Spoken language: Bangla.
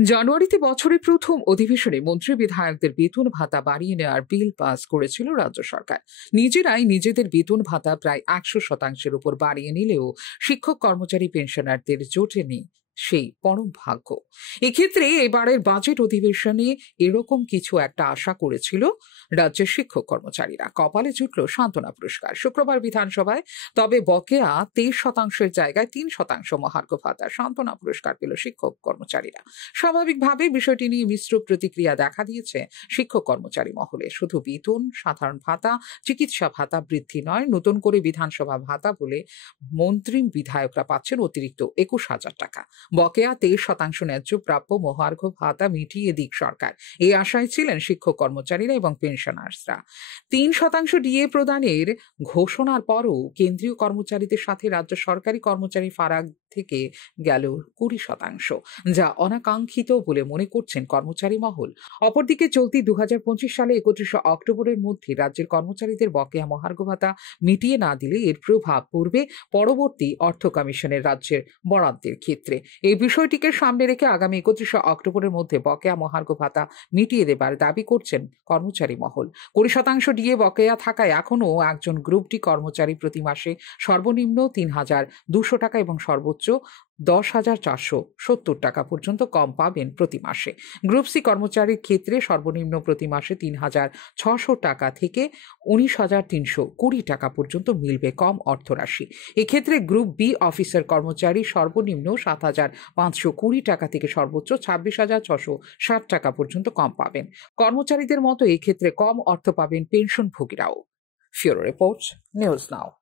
জানুয়ারিতে বছরের প্রথম অধিবেশনে মন্ত্রী বিধায়কদের বেতন ভাতা বাড়িয়ে নেওয়ার বিল পাস করেছিল রাজ্য সরকার। নিজেরাই নিজেদের বেতন ভাতা প্রায় ১০০% উপর বাড়িয়ে নিলেও শিক্ষক কর্মচারী পেনশনারদের জোটেনি সেই পরম ভাগ্য। এক্ষেত্রে এবারের বাজেট অধিবেশনে এরকম কিছু একটা আশা করেছিল রাজ্যের শিক্ষক কর্মচারীরা। কপালে জুটল সান্ত্বনা পুরস্কার শুক্রবার বিধানসভায়। তবে বকেয়া ২৩% জায়গায় ৩% মহার্ঘ ভাতা সান্ত্বনা পুরস্কার পেল শিক্ষক কর্মচারীরা। স্বাভাবিকভাবে বিষয়টি নিয়ে মিশ্র প্রতিক্রিয়া দেখা দিয়েছে শিক্ষক কর্মচারী মহলে। শুধু বেতন, সাধারণ ভাতা, চিকিৎসা ভাতা বৃদ্ধি নয়, নতুন করে বিধানসভা ভাতা বলে মন্ত্রী বিধায়করা পাচ্ছেন অতিরিক্ত ২১,০০০ টাকা। বকেয়া ২৩% ন্যায্য প্রাপ্য মহার্ঘ ভাতা মিটিয়ে দিক সরকার, এই আশায় ছিলেন শিক্ষক কর্মচারীরা এবং পেনশনার্সরা। ৩% ডিএ প্রদানের ঘোষণার পরও কেন্দ্রীয় কর্মচারীদের সাথে রাজ্য সরকারি কর্মচারী ফারাক থেকে গেল ২০%, যা অনাকাঙ্ক্ষিত বলে মনে করছেন কর্মচারী মহল। অপরদিকে চলতি ২০২৫ সালে ৩১ অক্টোবরের মধ্যে রাজ্যের কর্মচারীদের বকেয়া মহার্ঘ ভাতা মিটিয়ে না দিলে এর প্রভাব পড়বে পরবর্তী অর্থ কমিশনের রাজ্যের বরাদ্দের ক্ষেত্রে। এই বিষয়টিকে সামনে রেখে আগামী ৩১ অক্টোবরের মধ্যে বকেয়া মহার্ঘ ভাতা মিটিয়ে দেবার দাবি করছেন কর্মচারী মহল। ২০% ডিএ বকেয়া থাকায় এখনও একজন গ্রুপ ডি কর্মচারী প্রতি মাসে সর্বনিম্ন ৩,২০০ টাকা এবং সর্বোচ্চ ১০,৪৭০ টাকা পর্যন্ত কম পাবেন প্রতি মাসে। গ্রুপ সি কর্মচারীর ক্ষেত্রে সর্বনিম্ন প্রতি মাসে ৩,৬০০ টাকা থেকে ১৯,৩২০ টাকা পর্যন্ত মিলবে কম অর্থরাশি। এক্ষেত্রে গ্রুপ বি অফিসার কর্মচারী সর্বনিম্ন ৭,৫২০ টাকা থেকে সর্বোচ্চ ২৬,৬৬০ টাকা পর্যন্ত কম পাবেন। কর্মচারীদের মতো এক্ষেত্রে কম অর্থ পাবেন পেনশনভোগীরাও। ফিউরো রিপোর্ট, নিউজ নাও।